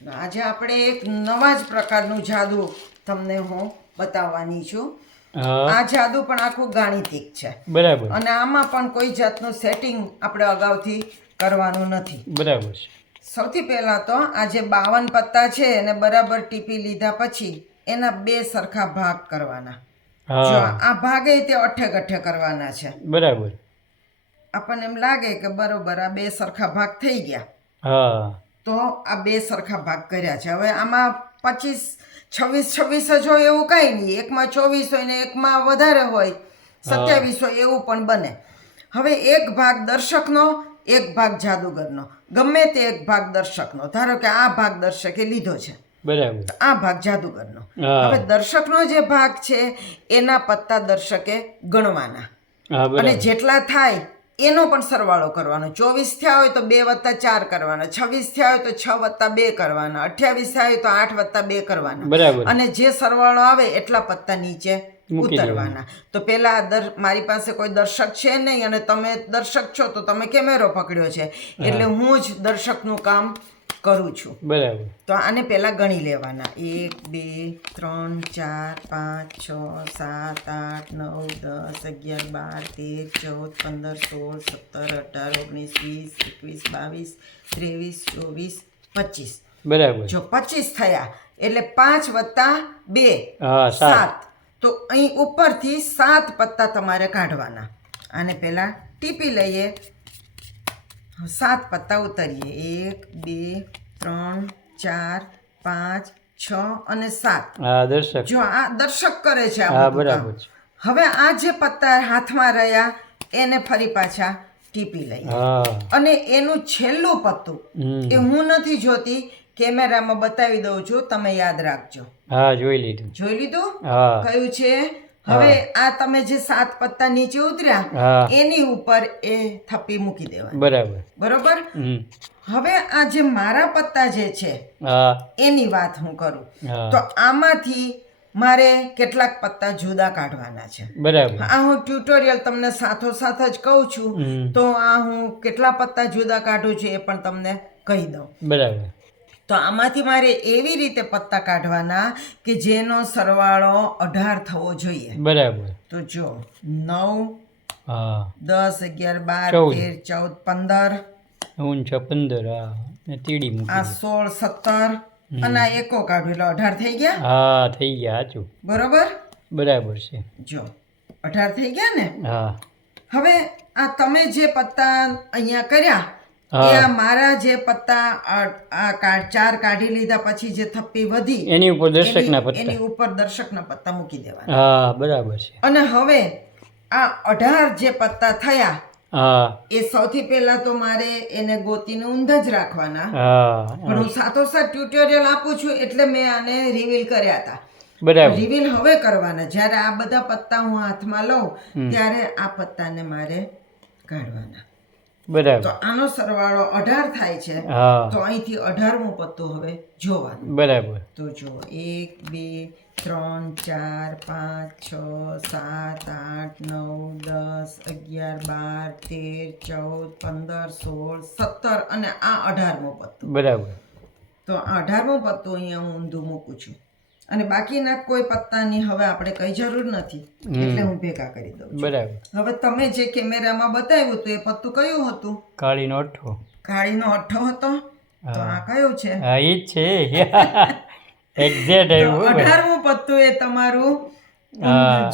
આજે આપણે એક નવા જ પ્રકારનું જાદુ તમને હું બતાવવાની છું. આ જાદુ પણ આખું ગાણિતિક છે. બરાબર. અને આમાં પણ કોઈ જાતનું સેટિંગ આપણે અગાઉથી કરવાનું નથી. બરાબર છે. સૌથી પહેલા તો આ જે 52 પત્તા છે એને બરાબર ટીપી લીધા પછી એના 2 સરખા ભાગ કરવાના. જો આ ભાગે તે અઠે ગઠે કરવાના છે. બરાબર. આપણને એમ લાગે કે બરોબર આ 2 સરખા ભાગ થઈ ગયા. હા. તો આ 2 સરખા ભાગ કર્યા છે. હવે આમાં 25, 26, 26 જ હોય એવું કાંઈ નહીં. એકમાં 24 હોય ને એકમાં વધારે હોય, 27 હોય એવું પણ બને. હવે એક ભાગ દર્શકનો, એક ભાગ જાદુગરનો, ગમે તે એક ભાગ દર્શકનો. ધારો કે આ ભાગ દર્શકે લીધો છે, બરાબર. તો આ ભાગ જાદુગરનો. હવે દર્શકનો જે ભાગ છે એના પત્તા દર્શકે ગણવાના અને જેટલા થાય એનો પણ સરવાળો કરવાનો. 24 થયા હોય તો 2 + 4 કરવાના, 26 થયા હોય તો 6 + 2 કરવાના, 28 થયા હોય તો 8 + 2 કરવાના. બરાબર. અને જે સરવાળો આવે એટલા પત્તા નીચે ઉતરવાના. તો પેલા મારી પાસે કોઈ દર્શક છે નહીં અને તમે દર્શક છો તો તમે કેમેરો પકડ્યો છે એટલે હું જ દર્શકનું કામ કરું છું. બરાબર. તો આને પહેલા ગણી લેવાના. 1, 2, 3, 4, 5, 6, 7, 8, 9, 10, 11, 12, 13, 14, 15, 16, 17, 18, 19, 20, 21, 22, 23, 24, 25. બરાબર. જો 25 થયા એટલે 5 + 2 7. 7. તો અહીં ઉપરથી 7 પત્તા તમારે કાઢવાના. આને પહેલા ટીપી લઈએ. 7 પત્તા ઉતારીએ. 1, 2, 3, 4, 5, 6 અને 7. હા, દર્શક. જો આ દર્શક કરે છે. હા, બરાબર છે. હવે આ જે પત્તા હાથમાં રહ્યા એને ફરી પાછા ટીપી લઈએ. અને એનું છેલ્લું પત્તું એ હું નથી જોતી, કેમેરામાં બતાવી દઉં છું, તમે યાદ રાખજો. હા, જોઈ લીધું. જોઈ લીધું? હા. કયું છે? હવે આ તમે જે 7 પત્તા નીચે ઉતર્યા એની ઉપર એ થપ્પી મૂકી દેવાની. બરાબર. બરોબર. હવે આ જે મારા પત્તા જે છે એની વાત હું કરું તો આમાંથી મારે કેટલાક પત્તા જુદા કાઢવાના છે. બરાબર. આ હું ટ્યુટોરિયલ તમને સાથોસાથ જ કહું છું, તો આ હું કેટલા પત્તા જુદા કાઢું છું એ પણ તમને કહી દઉં. બરાબર. તો આમાંથી મારે એવી રીતે પત્તા કાઢવાના કે જેનો સરવાળો 18 થવો જોઈએ. બરાબર. તો જો 9, 10, 11, 12, 13, 14, 15, 15. ને તીડી મૂકી. આ 16, 17 અને આ એકો કાઢ્યું એટલે 18 થઈ ગયા. હા, થઈ ગયા. સાચું. બરોબર. બરાબર છે. જો 18 થઈ ગયા ને. હા. હવે આ તમે જે પત્તા અહીંયા કર્યા એ આ મારા જે પત્તા આ 4 કાઢી લીધા પછી જે થપ્પી વધી એની ઉપર દર્શકના પત્તા, એની ઉપર દર્શકના પત્તા મૂકી દેવાના. હા, બરાબર છે. અને હવે આ 18 જે પત્તા થયા એ સૌથી પહેલા તો મારે એને ગોતીને ઊંધા જ રાખવાના. પણ હું સાથોસાથ ટ્યુટોરિયલ આપું છું એટલે મેં આને રિવીલ કર્યા હતા. બરાબર. રિવીલ હવે કરવાના. જ્યારે આ બધા પત્તા હું હાથમાં લઉં ત્યારે આ પત્તાને મારે કાઢવાના. બરાબર. તો આનો સરવાળો 18 થાય છે. તો અહીંથી 18મું પત્તું હવે જોવાનું. બરાબર. તો જો 1, 2, 3, 4, 5, 6, 7, 8, 9, 10, 11, 12, 13, 14, 15, 16, 17 અને આ 18મું પત્તું. બરાબર. તો આ 18મું પત્તું અહીંયા હું ઊંધું મૂકું છું. અને બાકીના કોઈ પત્તાની હવે આપણે કઈ જરૂર નથી એટલે હું ભેગા કરી દઉં છું. બરાબર. હવે તમે જે કેમેરામાં બતાવ્યું હતું એ પત્તું કયું હતું? કાળીનો અઠ્ઠો. કાળીનો અઠ્ઠો હતો. તો આ કયો છે? હા, ઈ જ છે. એક્ઝેક્ટ આવ્યું. 18મું પત્તું એ તમારું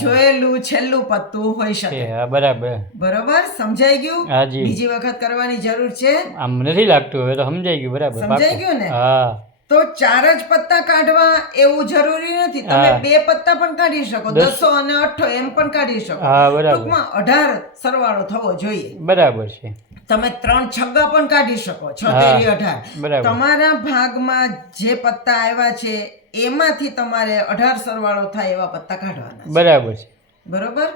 જોયેલું છેલ્લું પત્તું હોઈ શકે. બરાબર. બરોબર. સમજાઈ ગયું? હાજી. બીજી વખત કરવાની જરૂર છે? આમ નથી લાગતું. હવે તો સમજાઈ ગયું. બરાબર. સમજાઈ ગયું ને? હા. તો 4 જ પત્તા કાઢવા એવું જરૂરી નથી. તમે 2 પત્તા પણ કાઢી શકો, 10 અને 8 એમ પણ કાઢી શકો. ટૂંકમાં 18 સરવાળો થવો જોઈએ. બરાબર છે. તમે 3 છગ્ગા પણ કાઢી શકો. 6 તેરી 18. તમારા ભાગમાં જે પત્તા આવ્યા છે એમાંથી તમારે 18 સરવાળો થાય એવા પત્તા કાઢવાના. બરાબર છે. બરોબર.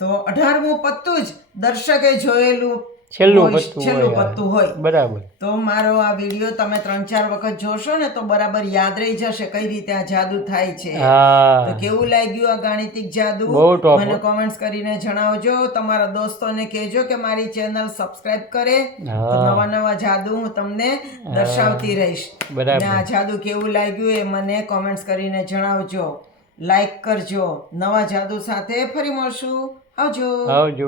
તો 18મું પત્તું જ દર્શકે જોયેલું છેલ્લું હોય, પત્તું છેલ્લું હોય પત્તું હોય. બરાબર તો મારો આ વિડીયો તમે 3-4 વખત જોશો ને તો બરાબર યાદ રહી જશે કઈ રીતે આ જાદુ થાય છે. તો હા કેવું લાગ્યું આ ગાણિતિક જાદુ બહુ top. મને કોમેન્ટ્સ કરીને જણાવજો. તમારા દોસ્તોને કહેજો કે મારી ચેનલ સબસ્ક્રાઇબ કરે તો હા. નવા નવા જાદુ હું તમને દર્શાવતી રહીશ. બરાબર. અને આ જાદુ કેવું લાગ્યું એ મને કોમેન્ટ્સ કરીને જણાવજો. લાઈક કરજો. નવા જાદુ સાથે ફરી મળશું. આવજો. આવજો.